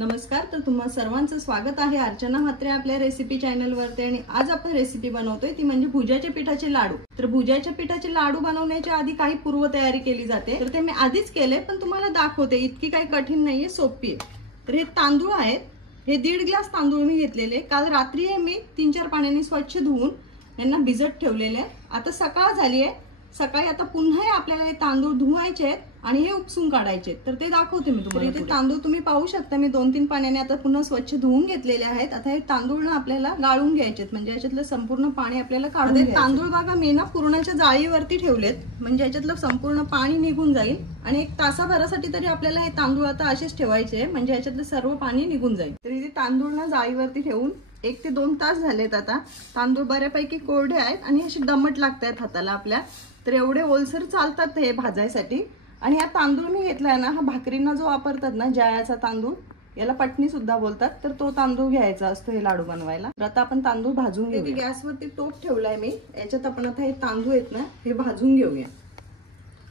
नमस्कार, तर तुम्हा सर्वांचं स्वागत आहे अर्चना म्हात्रे आपल्या रेसिपी चॅनल वरती। आणि आज आपण रेसिपी बनवतोय ती म्हणजे भुजाच्या पिठाचे लाडू। तर भुजाच्या पिठाचे लाडू बनवण्याच्या आधी काही पूर्व तयारी केली जाते, तर ते मी आधीच केले, पण तुम्हाला दाखवते। इतकी काही कठीण नाहीये, सोपी आहे। तर हे तांदूळ आहेत, हे 1.5 ग्लास तांदूळ मी घेतलेले। काल रात्री हे मी 3-4 पाण्याने स्वच्छ धुवून यांना भिजत ठेवलेले। आता सकाळ झाली आहे, सकाळी आता पुन्हा आपल्याला हे तांदूळ धुवायचे आहेत आणि हे उपसून काढायचे, तर ते दाखवते मी तुम्हाला। इथे तांदूळ तुम्ही पाहू शकता, मी 2-3 पाण्याने आता पुन्हा स्वच्छ धुवून घेतलेले आहेत। आता हे तांदूळ ना आपल्याला गाळून घ्यायचे, म्हणजे याच्यातलं संपूर्ण पाणी आपल्याला काढून घ्यायचं। तांदूळ बघा मी ना पुरणाच्या जाळीवरती ठेवलेत, म्हणजे याच्यातलं संपूर्ण पाणी निघून जाईल। आणि 1 तासाभरासाठी तरी आपल्याला हे तांदूळ आता असेच ठेवायचे, म्हणजे याच्यातलं सर्व पाणी निघून जाईल। तर इथे तांदूळ ना जाळीवरती ठेवून 1 ते 2 तास झालेत। आता तांदूळ बऱ्यापैकी कोरडे आहेत आणि असे दमट लागतात हाताला आपल्या, तर एवढे ओलसर चालतात हे भाजायसाठी। आणि हा तांदूळ मी घेतलाय ना, हा भाकरींना जो वापरतात ना, जाळ्याचा तांदूळ, याला पटणी सुद्धा बोलतात, तर तो तांदूळ घ्यायचा असतो हे लाडू बनवायला। तर आता आपण तांदूळ भाजून घेऊया। गॅसवरती टोप ठेवलाय मी, याच्यात आपण आता हे तांदूळ आहेत ना, हे भाजून घेऊया।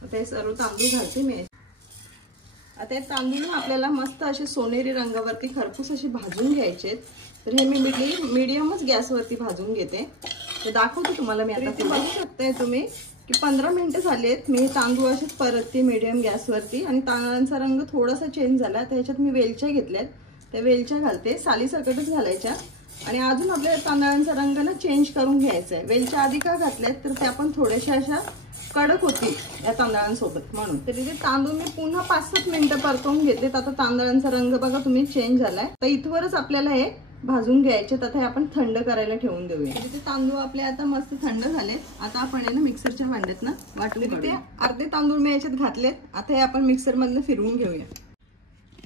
आता हे सर्व तांदूळ घालते मी। आता हे तांदूळ आपल्याला मस्त असे सोनेरी रंगावरती खरपूस असे भाजून घ्यायचे। तर हे मी मीडियमच गॅसवरती भाजून घेते, तर दाखवते तुम्हाला मी। आता ते बघू शकताय तुम्ही की 15 मिनिटं झालेत, मी तांदूळ असेच परतते मीडियम गॅसवरती। आणि तांदळाचा रंग थोडासा चेंज झाला, तर ह्याच्यात मी वेलच्या घेतल्यात, त्या वेलच्या घालते, सालीसकटच घालायच्या। आणि अजून आपल्या तांदळाचा रंग ना चेंज करून घ्यायचा आहे। वेलच्या आधी का घातल्यात, तर त्या पण थोड्याशा अशा कडक होतील या तांदळांसोबत, म्हणून। तर इथे तांदूळ मी पुन्हा 5-7 मिनिटं परतवून घेतलेत। आता तांदळांचा रंग बघा तुम्ही चेंज झालाय, तर इथवरच आपल्याला हे भाजून घ्यायचे। आता हे आपण थंड करायला ठेवून देऊया। इथे तांदूळ आपले आता मस्त थंड झालेत। आता आपण हे ना मिक्सरच्या भांड्यात ना वाटून घेऊया। अर्धे तांदूळ मी याच्यात घातलेत, आता हे आपण मिक्सर मधनं फिरवून घेऊया।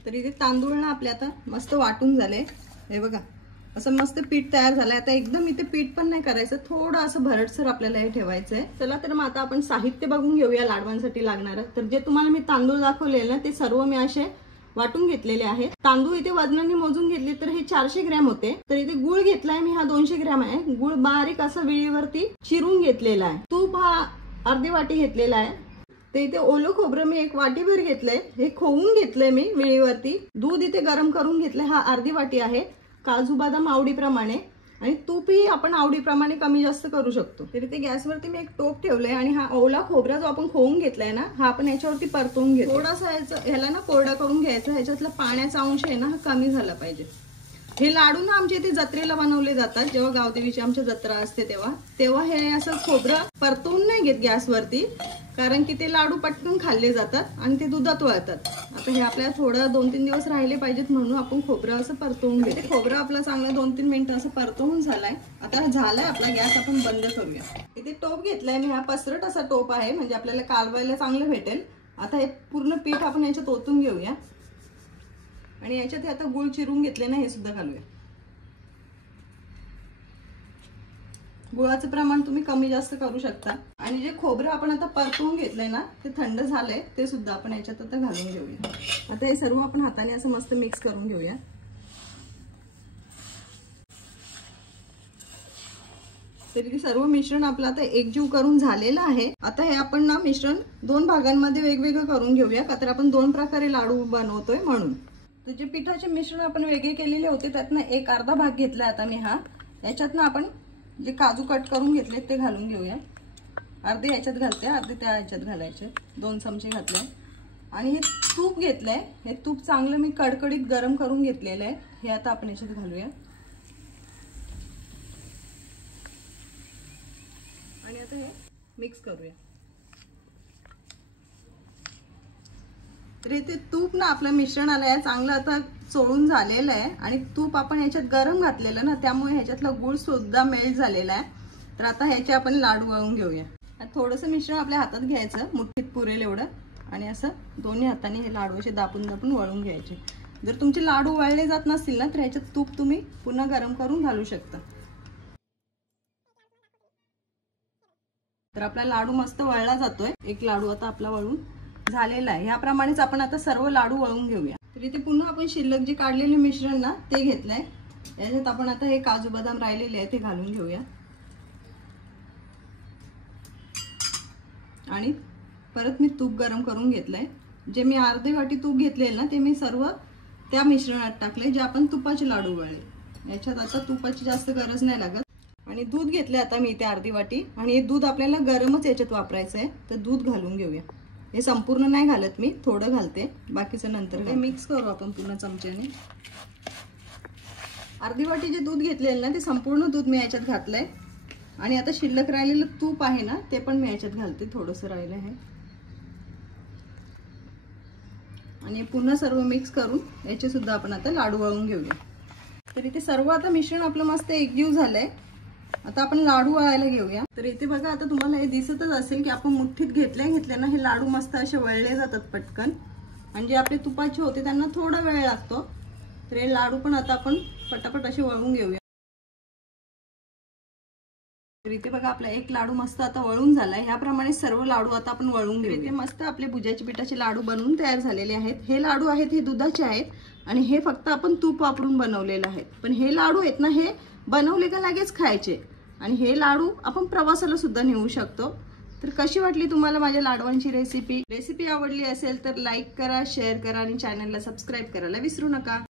तर इथे तांदूळ ना आपले आता मस्त वाटून झाले, हे बघा असं मस्त पीठ तयार झालंय। आता एकदम इथे पीठ पण नाही करायचं, थोडं असं भरडसर आपल्याला हे ठेवायचंय। चला तर मग आता आपण साहित्य बघून घेऊया लाडवांसाठी लागणार। तर जे तुम्हाला मी तांदूळ दाखवले ना, ते सर्व मी असे वाटून घेतलेले आहेत। तांदूळ इथे वजनाने मोजून घेतले तर हे 400 ग्रॅम होते। तर इथे गुळ घेतलाय मी, हा 200 ग्रॅम आहे। गुळ बारीक असं विळीवरती चिरून घेतलेला आहे। तूप हा अर्धी वाटी घेतलेला आहे। ते इथे ओलं खोबरं मी 1 वाटीभर घेतलंय, हे खोवून घेतलंय मी विळीवरती। दूध इथे गरम करून घेतलंय, हा अर्धी वाटी आहे। काजू बदाम आवडीप्रमाणे, आणि तूपही आपण आवडीप्रमाणे कमी जास्त करू शकतो। तर इथे गॅसवरती मी 1 टोप ठेवलंय, आणि हा ओला खोबरा जो आपण खोवून घेतलाय ना, हा आपण याच्यावरती परतवून घेतो। थोडासा ह्याला ना कोरडा करून घ्यायचा, ह्याच्यातला पाण्याचा अंश आहे ना हा कमी झाला पाहिजे। हे लाडू ना आमच्या इथे जत्रेला बनवले जातात, जेव्हा गावदेवीची आमच्या जत्रा असते तेव्हा हे असं खोबरं परतवून नाही घेत गॅसवरती, कारण की ते लाडू पटकन खाल्ले जातात आणि ते दुधात वळतात। आता हे आपल्याला थोडं 2-3 दिवस राहिले पाहिजेत, म्हणून आपण खोबरं असं परतवून घेते। खोबरं आपलं चांगलं 2-3 मिनिटं असं परतवून झालाय। आता झालाय आपला गॅस, आपण बंद करूया। इथे टोप घेतलाय मी, हा पसरट असा टोप आहे, म्हणजे आपल्याला कालवायला चांगलं भेटेल। आता हे पूर्ण पीठ आपण याच्यात ओतून घेऊया, आणि याच्यात आता गुळ चिरून घेतले ना, हे सुद्धा घालूया। गुळाचं प्रमाण तुम्ही कमी जास्त करू शकता। आणि जे खोबरं आपण आता परतवून घेतलंय ना, ते थंड झालंय, ते सुद्धा आपण याच्यात आता घालून घेऊया। आता हे सर्व आपण हाताने असं मस्त मिक्स करून घेऊया। तर हे सर्व मिश्रण आपलं आता एकजीव करून झालेलं आहे। आता हे आपण ना मिश्रण 2 भागांमध्ये वेगवेगळं करून घेऊया, का तर आपण 2 प्रकारे लाडू बनवतोय म्हणून। तर जे पिठाचे मिश्रण आपण वेगळे केलेले होते, त्यातनं एक अर्धा भाग घेतला आता मी हा। याच्यात ना आपण जे काजू कट करून घेतले ते घालून घेऊया। अर्धे याच्यात घालते, अर्धे त्या याच्यात घालायचे। 2 चमचे घातले। आणि हे तूप घेतलंय, हे तूप चांगलं मी कडकडीत गरम करून घेतलेलं आहे, हे आता आपण याच्यात घालूया। आणि आता हे मिक्स करूया। तर इथे तूप ना आपलं मिश्रणाला आहे चांगलं आता चोळून झालेलं आहे, आणि तूप आपण याच्यात गरम घातलेलं ना, त्यामुळे ह्याच्यातला गुळ सुद्धा मेल्ट झालेला आहे। तर आता ह्याचे आपण लाडू वळून घेऊया। थोडंसं मिश्रण आपल्या हातात घ्यायचं, मुठीत पुरेल एवढं, आणि असं दोन्ही हाताने हे लाडू असे दापून दापून वळून घ्यायचे। जर तुमचे लाडू वळले जात नसतील ना, तर ह्याच्यात तूप तुम्ही पुन्हा गरम करून घालू शकता। तर आपला लाडू मस्त वळला जातोय। एक लाडू आता आपला वळून झालेला आहे। याप्रमाणेच आपण आता सर्व लाडू वळून घेऊया। तर इथे पुन्हा आपण शिल्लक जे काढलेले मिश्रण ना ते घेतलंय, याच्यात आपण आता हे काजू बदाम राहिलेले आहे ते घालून घेऊया। आणि परत मी तूप गरम करून घेतलंय, जे मी अर्धी वाटी तूप घेतलेलं ना, ते मी सर्व त्या मिश्रणात टाकले जे आपण तुपाचे लाडू वळले। याच्यात आता तुपाची जास्त गरज नाही लागत। आणि दूध घेतले आता मी इथे अर्धी वाटी, आणि हे दूध आपल्याला गरमच याच्यात वापरायचं आहे, तर दूध घालून घेऊया। हे संपूर्ण नाही घालत मी, थोडं घालते, बाकीचं नंतर ते मिक्स करू आपण पूर्ण चमच्याने। अर्धी वाटी जे दूध घेतलेलं ना ते संपूर्ण दूध मी याच्यात घातलंय, आणि आता शिल्लक राहिलेलं तूप आहे ना ते पण मी याच्यात घालते, थोडंसं राहिलं आहे। आणि पुन्हा सर्व मिक्स करून याचे सुद्धा आपण आता लाडू वळून घेऊया। तर इथे सर्व आता मिश्रण आपलं मस्त एकजीव झालंय। आता आपण लाडू वळायला घेऊया। तर इथे बघा आता तुम्हाला हे दिसतच असेल की आपण मुठ्ठीत घेतले ना हे लाडू मस्त असे वळले जातात पटकन, आणि जे आपले तुपाचे होते त्यांना थोडा वेळ लागतो। तर हे लाडू पण आता आपण पटापट असे वळून घेऊया। तर इथे बघा आपला एक लाडू मस्त आता वळून झालाय। ह्याप्रमाणे सर्व लाडू आता आपण वळून घेऊ। इथे मस्त आपले भुजाच्या पिठाचे लाडू बनवून तयार झालेले आहेत। हे लाडू आहेत हे दुधाचे आहेत, आणि हे फक्त आपण तूप वापरून बनवलेले आहेत। पण हे लाडू आहेत ना हे बनवले का लगेच खायचे, आणि हे लाडू आपण प्रवासाला सुद्धा नेऊ शकतो। तर कशी वाटली तुम्हाला माझ्या लाडवांची रेसिपी आवडली असेल तर लाईक करा, शेअर करा, आणि चॅनलला सबस्क्राईब करायला विसरू नका।